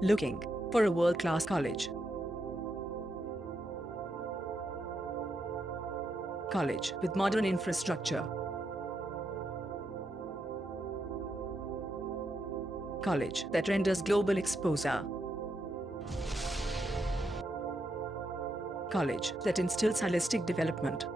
Looking for a world-class college. College with modern infrastructure. College that renders global exposure. College that instills holistic development.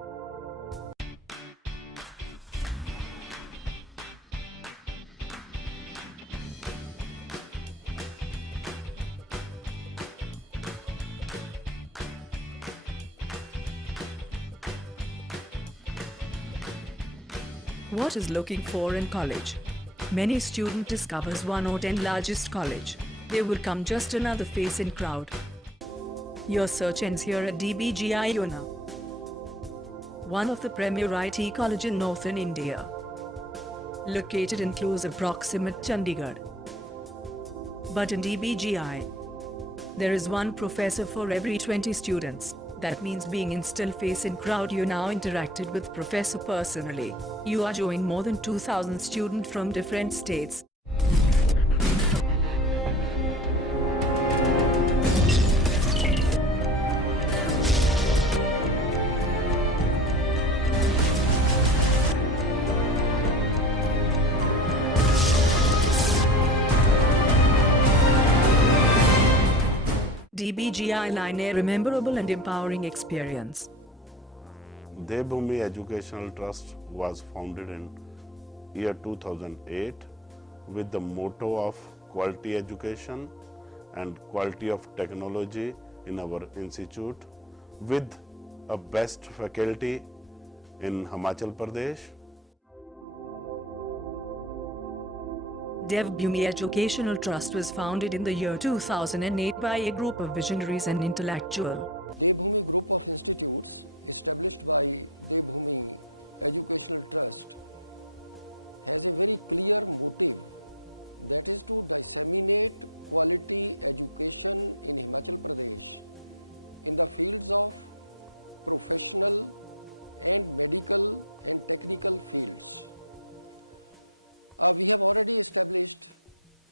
What is looking for in college? Many student discovers 1 or 10 largest college. They will come just another face in crowd. Your search ends here at DBGI Una, one of the premier IT college in northern India, located in close proximate Chandigarh. But in DBGI, there is one professor for every 20 students. That means being in still face in crowd, you now interacted with professor personally. You are joining more than 2,000 students from different states. DBGI Line, a memorable and empowering experience. Devbhoomi Educational Trust was founded in year 2008 with the motto of quality education and quality of technology in our institute, with a best faculty in Himachal Pradesh. Devbhoomi Educational Trust was founded in the year 2008 by a group of visionaries and intellectuals. Devbhoomi Group of Institutes, established by Devbhoomi Educational Trust, has a very clear motive, that is to disseminate quality education in Himachal Pradesh in the fields of professional and medical and technical fields. We have already established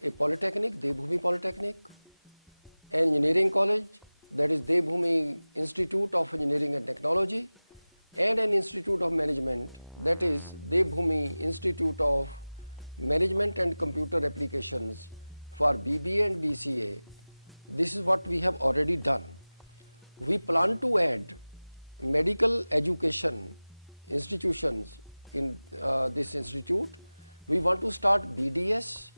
a polytechnic, Devbhoomi Polytechnic, an engineering college, that is Devbhoomi Institute of Engineering and Technology, and an institute of management, that is Devbhoomi Institute of Management and Computer Applications for BBA and BCA. This is what we have already done. We plan to add medical education institutions in this institute. We want to start BDS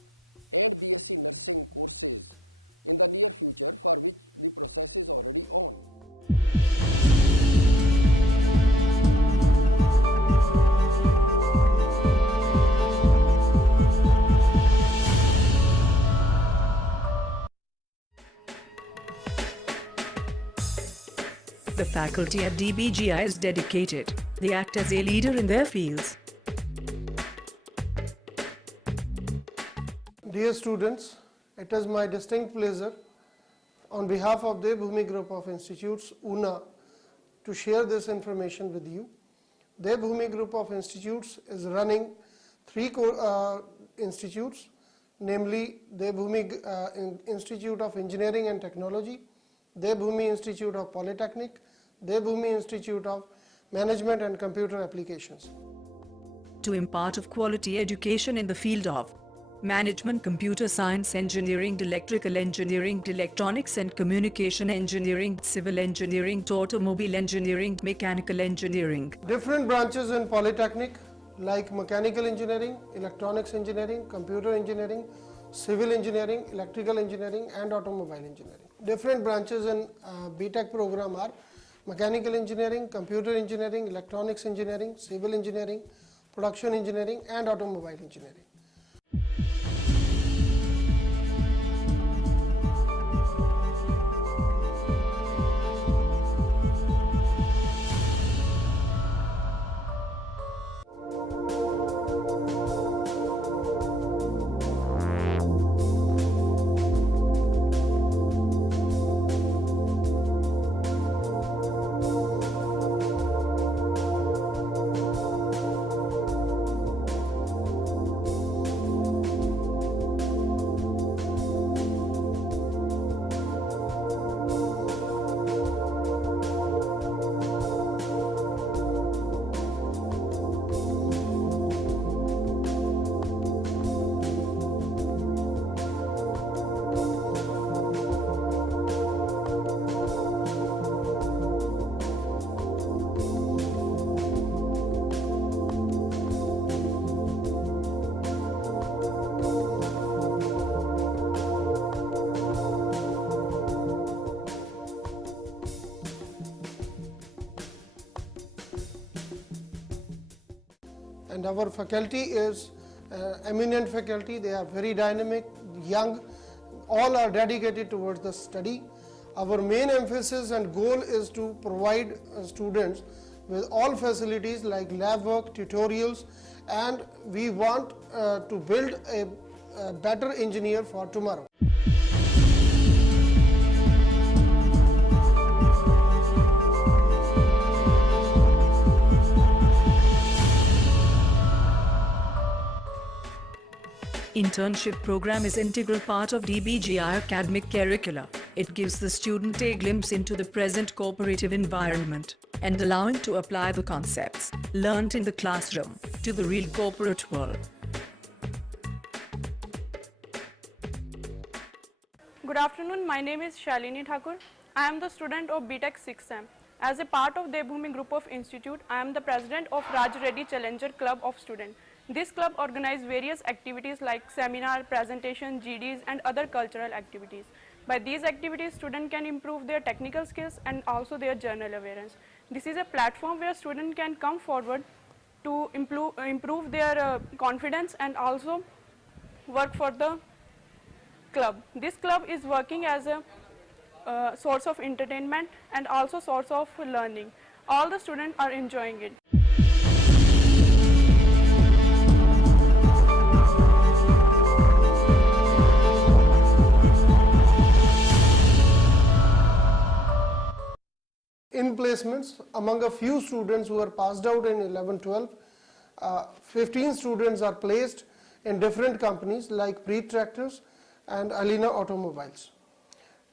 and BSc nursing courses in the near future, for which the process is already on. The faculty at DBGI is dedicated. They act as a leader in their fields. Dear students, it is my distinct pleasure on behalf of Devbhoomi Group of Institutes, UNA, to share this information with you. Devbhoomi Group of Institutes is running 3 institutes, namely Devbhoomi Institute of Engineering and Technology, Devbhoomi Institute of Polytechnic, Devbhoomi Institute of Management and Computer Applications. To impart of quality education in the field of management, computer science, engineering, electrical engineering, electronics and communication engineering, civil engineering, automobile engineering, mechanical engineering. Different branches in Polytechnic like mechanical engineering, electronics engineering, computer engineering, civil engineering, electrical engineering and automobile engineering. Different branches in BTech program are mechanical engineering, computer engineering, electronics engineering, civil engineering, production engineering and automobile engineering. and our faculty is eminent faculty. They are very dynamic, young, all are dedicated towards the study. Our main emphasis and goal is to provide students with all facilities like lab work, tutorials, and we want to build a better engineer for tomorrow. Internship program is integral part of DBGI academic curricula. It gives the student a glimpse into the present cooperative environment and allow him to apply the concepts learnt in the classroom to the real corporate world. Good afternoon, my name is Shalini Thakur. I am the student of BTech 6M. As a part of Devbhoomi Group of Institute, I am the president of Raj Reddy Challenger Club of Students. This club organizes various activities like seminar, presentation, GDs and other cultural activities. By these activities, students can improve their technical skills and also their general awareness. This is a platform where students can come forward to improve their confidence and also work for the club. This club is working as a source of entertainment and also source of learning. All the students are enjoying it. In placements, among a few students who are passed out in 11-12, 15 students are placed in different companies like Preet Tractors and Alina Automobiles.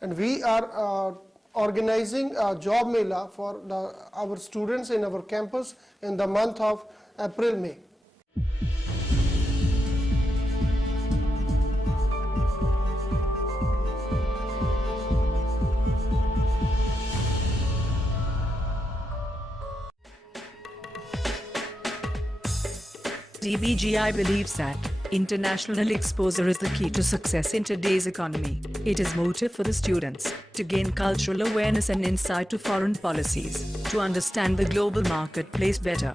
And we are organizing a job mela for our students in our campus in the month of April-May. DBGI believes that international exposure is the key to success in today's economy. It is motive for the students to gain cultural awareness and insight to foreign policies, to understand the global marketplace better.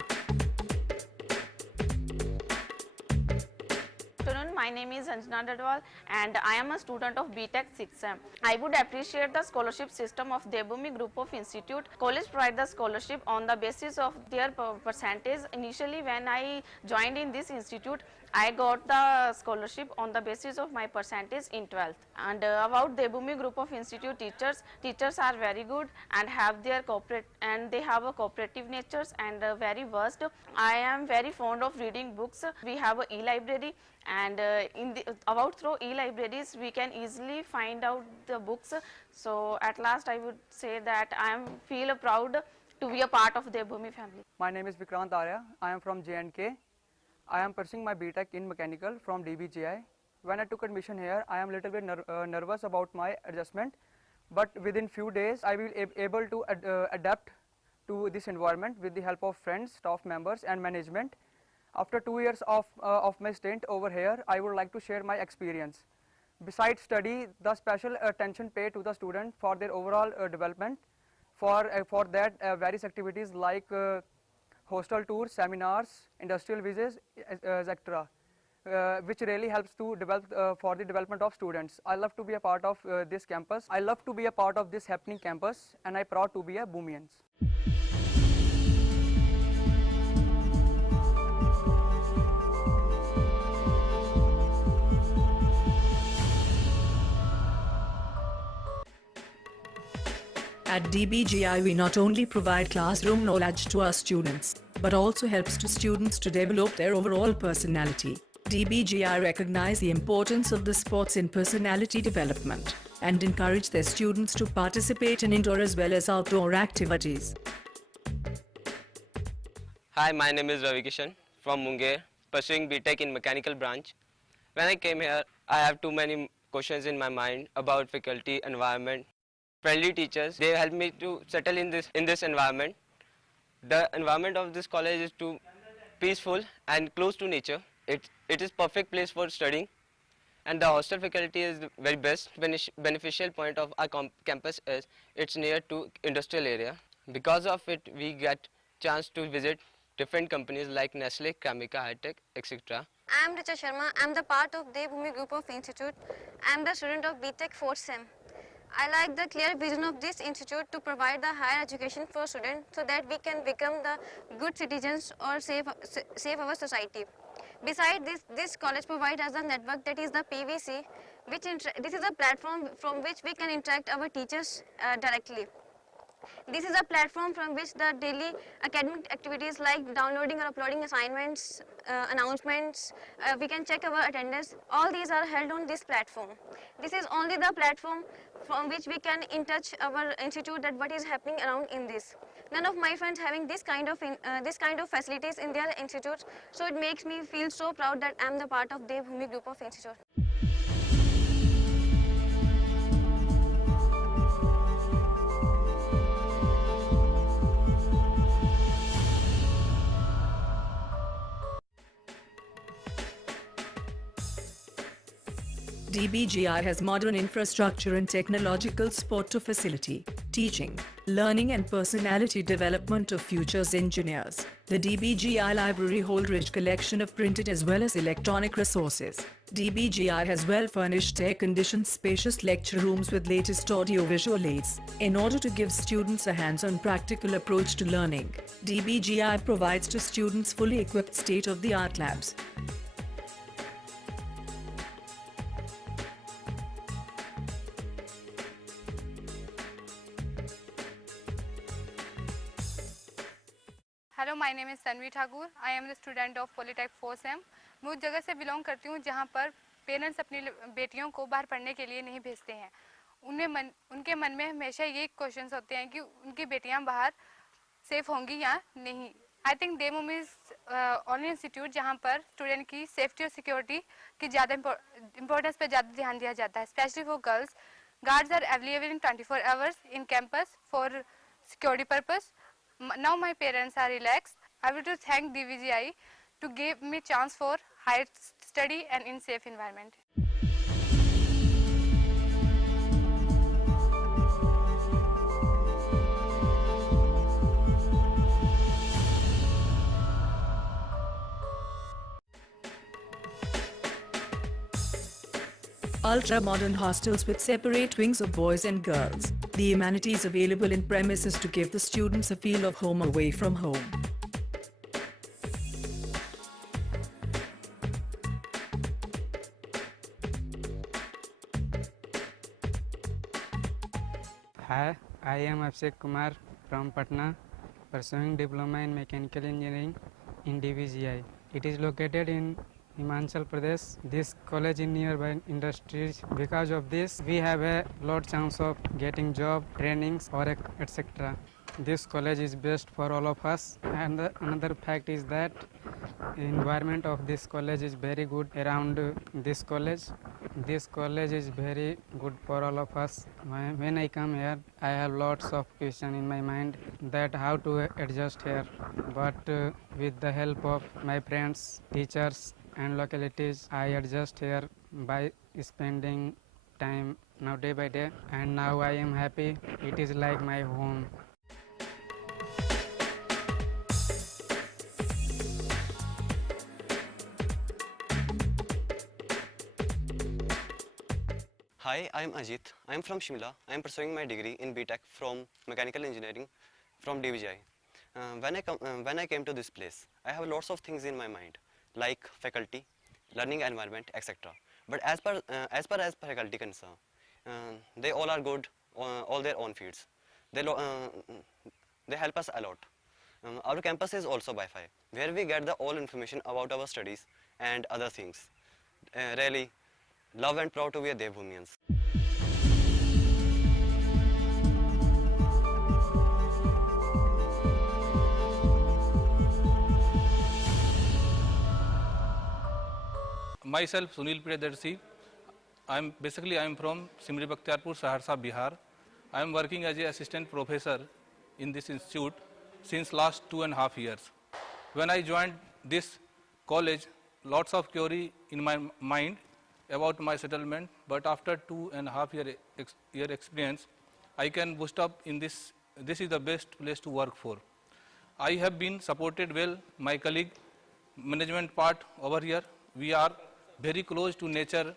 My name is Anjana Dadwal and I am a student of BTech 6M. I would appreciate the scholarship system of Devbhoomi Group of Institute. College provide the scholarship on the basis of their percentage. Initially when I joined in this institute, I got the scholarship on the basis of my percentage in 12th. And about Devbhoomi Group of Institute teachers are very good and have their they have a cooperative natures and very versed. I am very fond of reading books. We have a e-library and about through e-libraries we can easily find out the books. So at last I would say that I feel proud to be a part of Devbhoomi family. My name is Vikrant Arya. I am from J&K. I am pursuing my BTech in Mechanical from DBGI. When I took admission here, I am a little bit nervous about my adjustment, but within few days I will be able to adapt to this environment with the help of friends, staff members and management. After 2 years of my stint over here, I would like to share my experience. Besides study, the special attention paid to the student for their overall development. For that, various activities like hostel tours, seminars, industrial visits, etc., which really helps to develop for the development of students. I love to be a part of this campus. I love to be a part of this happening campus, and I'm proud to be a Bhoomians. At DBGI, we not only provide classroom knowledge to our students, but also helps to students to develop their overall personality. DBGI recognize the importance of the sports in personality development and encourage their students to participate in indoor as well as outdoor activities. Hi, my name is Ravi Kishan from Munger, pursuing BTech in Mechanical branch. When I came here, I have too many questions in my mind about faculty, environment, friendly teachers. They helped me to settle in this environment. The environment of this college is too peaceful and close to nature. It is perfect place for studying, and the hostel faculty is the very best beneficial point of our campus is it's near to industrial area. Because of it, we get chance to visit different companies like Nestle, Kramika, High-Tech, etc. I am Richa Sharma. I am the part of Devbhoomi Group of Institute. I am the student of BTech 4th SEM. I like the clear vision of this institute to provide the higher education for students so that we can become the good citizens or save our society. Besides this college provides us a network, that is the PVC, this is a platform from which we can interact our teachers directly. This is a platform from which the daily academic activities like downloading or uploading assignments, announcements, we can check our attendance, all these are held on this platform. This is only the platform from which we can in touch our institute that what is happening around in this. None of my friends having this kind of facilities in their institutes, so it makes me feel so proud that I am the part of Devbhoomi Group of Institute. DBGI has modern infrastructure and technological support to facilitate teaching, learning and personality development of future's engineers. The DBGI library holds rich collection of printed as well as electronic resources. DBGI has well-furnished air-conditioned spacious lecture rooms with latest audio-visual aids. In order to give students a hands-on practical approach to learning, DBGI provides to students fully equipped state-of-the-art labs. Hello my name is Tanvi Thakur. I am the student of polytech 4th SEM. मैं उस जगह से belong करती हूँ जहाँ पर parents अपनी बेटियों को बाहर पढ़ने के लिए नहीं भेजते हैं. उनके मन में हमेशा ये क्वेश्चंस होते हैं कि उनकी बेटियाँ बाहर सेफ होंगी या नहीं. I think Devbhoomi is only institute जहाँ पर स्टूडेंट की सेफ्टी और सिक्योरिटी की ज़्यादा इंपॉर्टेंस पर ज़्यादा ध्यान दिया जाता है, specially for girls. Guards are available in 24 hours in campus for security purpose. Now my parents are relaxed. I would to thank DBGI to give me chance for higher study and in safe environment. Ultra-modern hostels with separate wings of boys and girls. The amenities available in premises to give the students a feel of home away from home. Hi, I am Ajit. I am from Shimla. I am pursuing my degree in BTech from Mechanical Engineering from DBGI. When I came to this place, I have lots of things in my mind, like faculty, learning environment, etc. But as per faculty concern, they all are good, all their own fields. They help us a lot. Our campus is also Wi-Fi, where we get the all information about our studies and other things. Really love and proud to be a Devbhoomians. Myself Sunil Priyadarshi. I am from Simri Bakhtiarpur, Saharsa, Bihar. I am working as an assistant professor in this institute since last 2.5 years. When I joined this college, lots of query in my mind about my settlement, but after 2.5 year experience, I can boost up in this. This is the best place to work for. I have been supported well. My colleague, management part over here, we are very close to nature,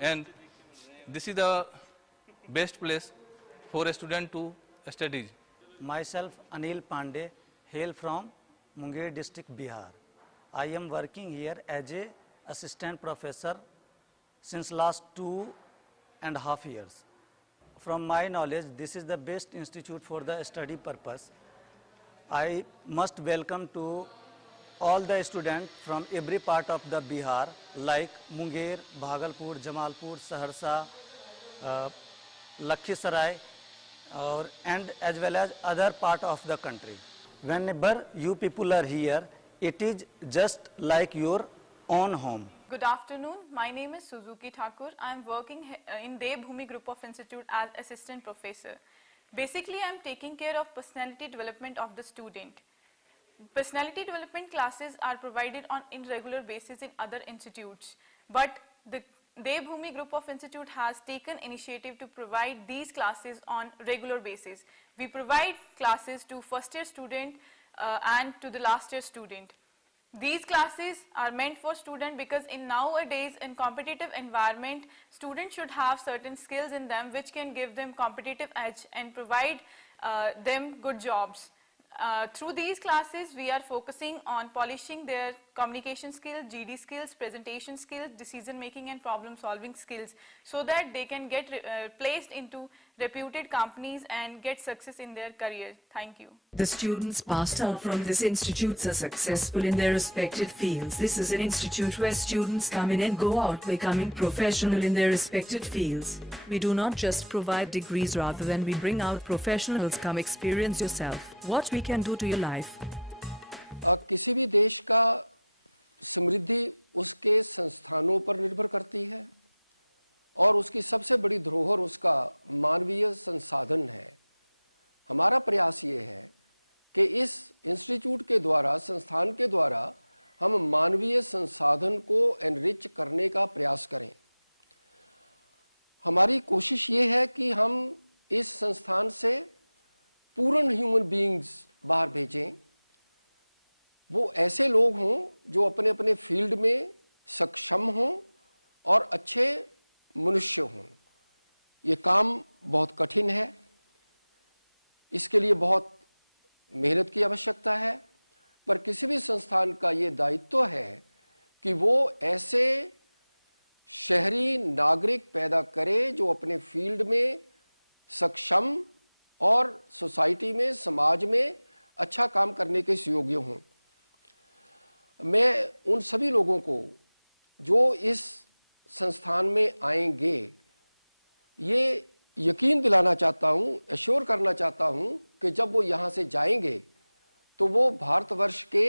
and this is the best place for a student to study. Myself, Anil Pandey, hail from Munger district, Bihar. I am working here as a assistant professor since last 2.5 years. From my knowledge, this is the best institute for the study purpose. I must welcome to all the students from every part of the Bihar, like Munger, Bhagalpur, Jamalpur, Saharsa, Lakhisarai, and as well as other part of the country. Whenever you people are here, it is just like your own home. Good afternoon. My name is Suzuki Thakur. I am working in Devbhoomi Group of Institute as assistant professor. Basically, I am taking care of personality development of the student. Personality development classes are provided on irregular basis in other institutes, but the Devbhoomi Group of Institute has taken initiative to provide these classes on regular basis. We provide classes to first year student and to the last year student. These classes are meant for students because in nowadays in competitive environment, students should have certain skills in them which can give them competitive edge and provide them good jobs. Through these classes, we are focusing on polishing their communication skills, GD skills, presentation skills, decision making and problem solving skills so that they can get placed into reputed companies and get success in their career. Thank you. The students passed out from this institute are successful in their respective fields. This is an institute where students come in and go out becoming professional in their respective fields. We do not just provide degrees, rather than we bring out professionals. Come experience yourself what we can do to your life. किसी भी देश का समृद्धि उसके संस्थानों पर निर्भर करती है और उसकी सबसे बड़ी धरोहर उसका मानवीय संसाधन है। हमारा प्रयास ये है कि इस इंस्टीट्यूट के द्वारा, संस्थान के द्वारा हम मानवीय संसाधन को एनरिच करने का प्रयास करें। हमारी कोशिश ये है कि हम इस संस्थान से पूर्ण ह्यूमन बीइंग्स बाहर भेजें। वो ऐसे लोग हों जो अपने अपने फील्ड में सक्षम हों और अच्छे मनुष्य हों। ये काम बहुत कठिन है, इसके लिए बहुत मेहनत की आवश्यकता है, पर किसी भी संस्थान का ये दायित्व है कि वो ऐसे शहरी नागरिक पैदा करे जो अपने फील्ड में सक्षम और सोसाइटी में, समाज में अच्छा काम करने के योग्य हों। मैं उन सभी लोगों को जो इस संस्थान में आएंगे ये यकीन दिलाना चाहता हूँ, एश्योर करना चाहता हूँ कि जब वो यहाँ से जाएंगे तो वो भारतवर्ष के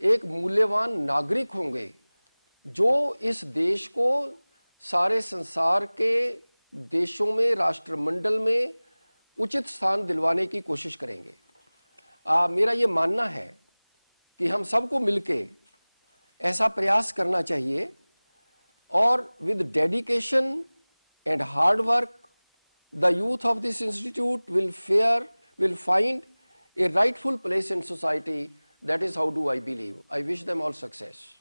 एक मूल्यवान नागरिक होंगे जो इस देश को सारे संसार के देशों में, राष्ट्रमंडल में उचित स्थान दिलवाने की कोशिश करेंगे। मेरा ये मानना है कि हम सबको मिलके ऐसा प्रयास करना चाहिए और with dedication and hard work, the youth of this institute will find a rightful place in society. That is how do I believe. I wish them all success.